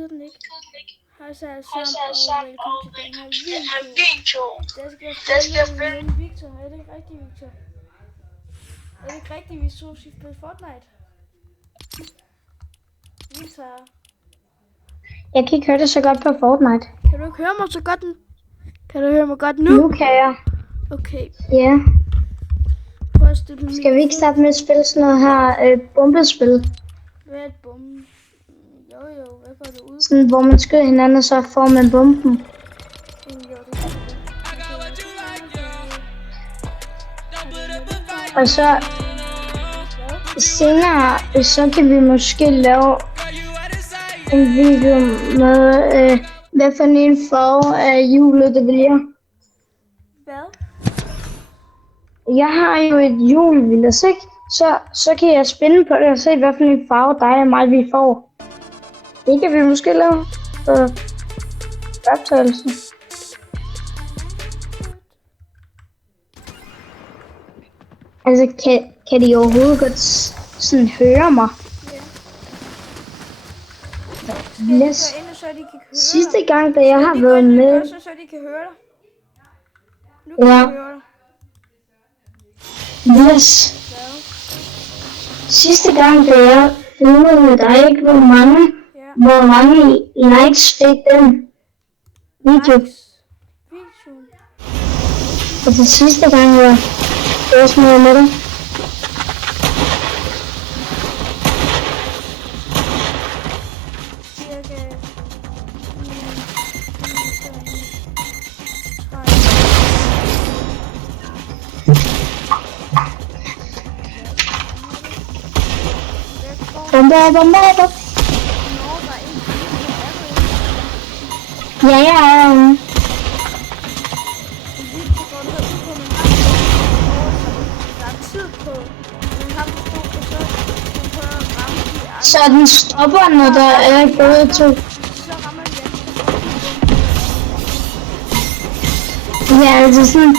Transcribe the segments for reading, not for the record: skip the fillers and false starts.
hedder den ikke. Hej så alle sammen, og velkommen til den her video. Der skal jeg spille med Victor. Er det ikke rigtigt, Victor? Er det ikke rigtigt, vi så skal spille Fortnite? Victor. Jeg kan ikke høre det så godt på Fortnite. Kan du ikke høre mig så godt? Kan du høre mig godt nu? Nu kan jeg. Okay. Ja. Prøv at stille mig. Skal vi ikke starte med at spille sådan noget her bombespil? Hvad er et bombe? Jo, hvad får du ud? Sådan, hvor man skyder hinanden, og så får man bomben. Og så senere, så kan vi måske lave en video med, hvad for en farve af hjulet det bliver. Hvad? Jeg har jo et hjul, Vilas, ikke? Så kan jeg spænde på det og se, hvad for en farve dig og mig vi får. Det kan vi måske lave på optagelsen. Altså, kan de overhovedet godt sådan høre mig? Ja. Yes. Så de kan høre Sidste gang, da jeg har været med... Så de kan høre dig. Nu kan Ja. de høre dig. Yes. Sidste gang, da jeg filmede med dig, ikke? Hvor mange likes fik den video? Og det sidste gang, jeg også med dig. Bombe. Ja. Så den stopper, når der er gået to. Ja, altså sådan...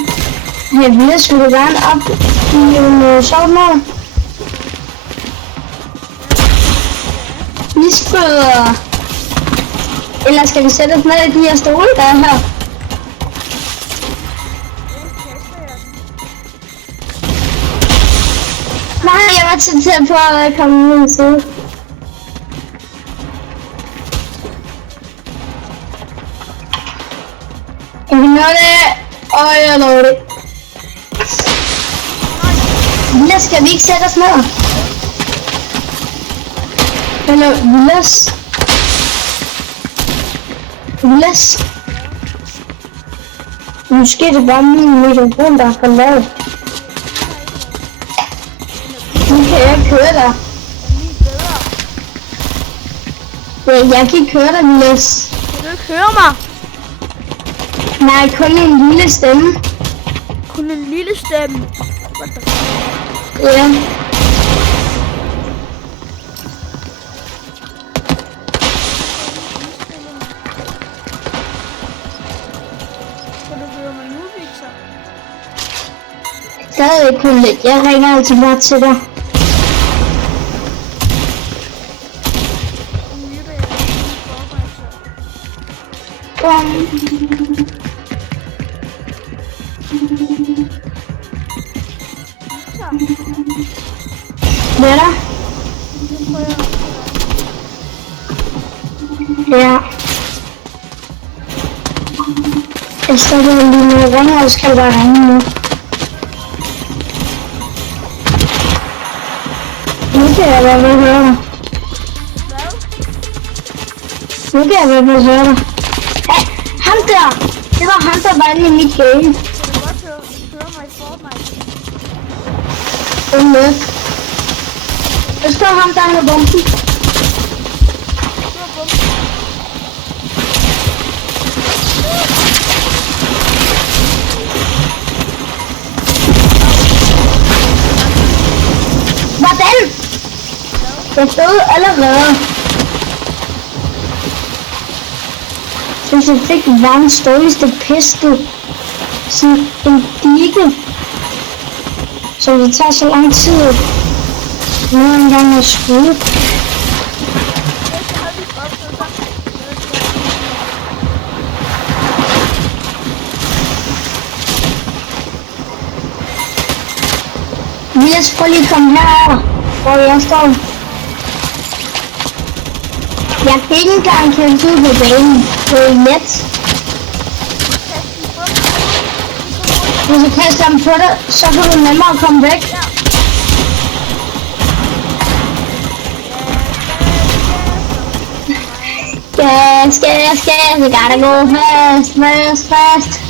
Jeg vil skulle gerne op i noget sjovt noget. Misfødder. Eller skal vi sætte os ned i de her stole, der er her? Nej, jeg var tæt på at komme min side. Jeg kan nå det, og jeg når det. Vilas, skal vi ikke sætte os ned? Eller Vilas. Måske er det bare min mikrofon, der er for lav. Nu kan jeg køre dig. Ja, jeg kan ikke høre dig, Vilas. Kan du ikke høre mig? Nej, kun en lille stemme. Kun en lille stemme? What the fuck? Ja. Kan du høre mig nu, Victor? Stadig kun lidt. Jeg ringer altid bare til dig. Hvad er der? Ja. Jeg starter lige med at ringe, og så kan du bare ringe nu. Nu kan jeg være ved at høre dig. Nu kan jeg være ved at høre dig. Hey, ham der! Det var ham, der var inde i mit game. Kan du godt høre mig i Fortnite? Med. Der står ham, der har bomben. Hvordan? Jeg stod allerede. Synes jeg fik verdens dårligste pistol. Sådan en digge. Så det tager så lang tid. Nu engang at skyde. Elias, prøv lige at komme her, hvor jeg står. Jeg kan ikke engang kæmpe ud på banen. Det er let. Hvis jeg kaster dem på dig, så kan du nemmere komme væk. Gas, gas, gas, we gotta go fast, fast, fast.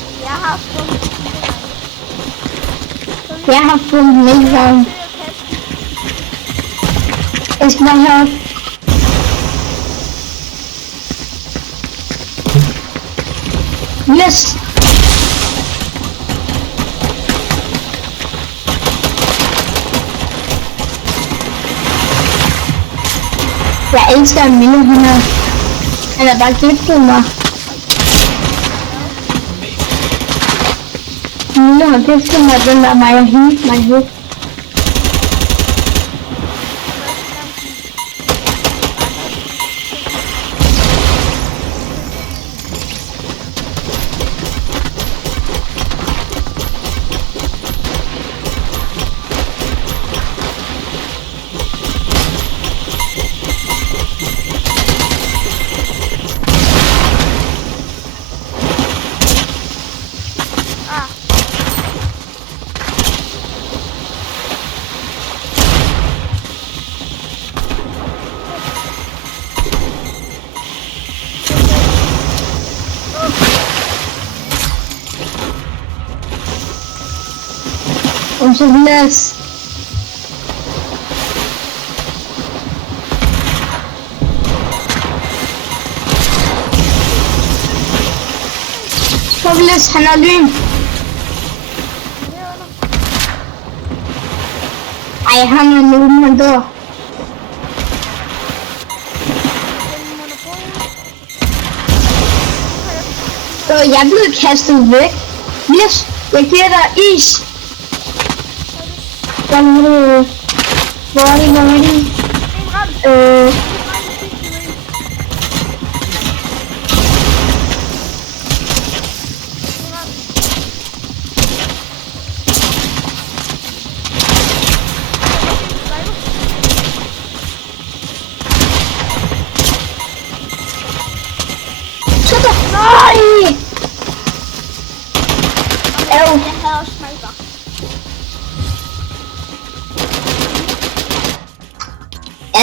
Jeg har fundet den ikke gang. Jeg skal bare herop. Yes! Jeg elsker Mille, han er bare giftet mig. Mille har giftet mig, den der mig og hende, mig hende. Tobias. Tobias, han har lyn. Ej, han er nu, han dør. Så jeg er blevet kastet væk. Yes, jeg giver dig is. Hvor er det? Nej! Jeg havde også sniper.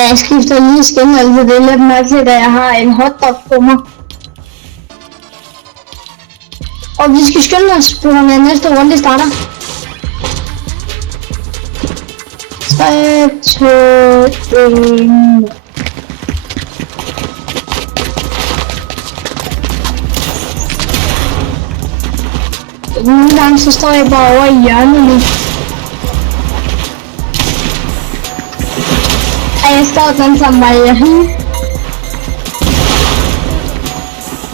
Jeg skifter lige skin, altså det er lidt mærkeligt, at jeg har en hotdog på mig. Og vi skal skynde os på, når næste runde starter. 3, 2, 1... Nogle gange så står jeg bare over i hjørnet nu. Og jeg står den som mig herhen.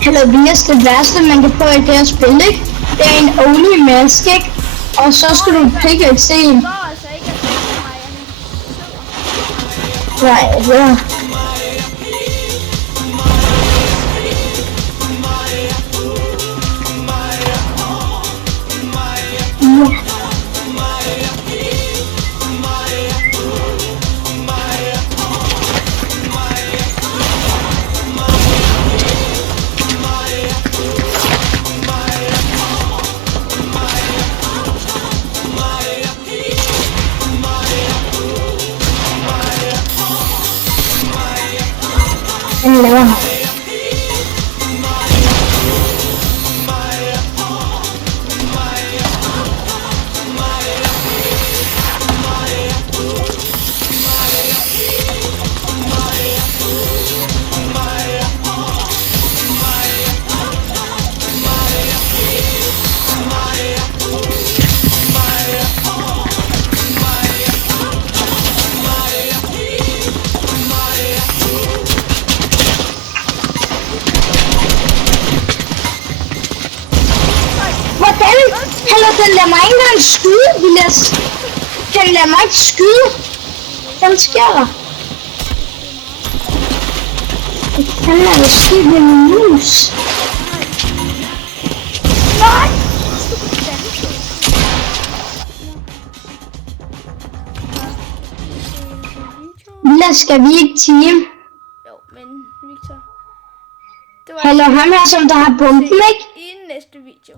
Hello Bias, det værste man kan få i det her spil, ikke? Det er en only mask, ikke? Og så skal du pikke et scene. Right, yeah. Hello. Den lader mig ikke engang skyde, Vilas. Den lader mig ikke skyde. Hvad sker der? Det kan da ske med min mus. Nej! Villa, skal vi ikke team? Jo, men Victor. Det var Hallo, ham her, som der har bomben, ikke? i næste video.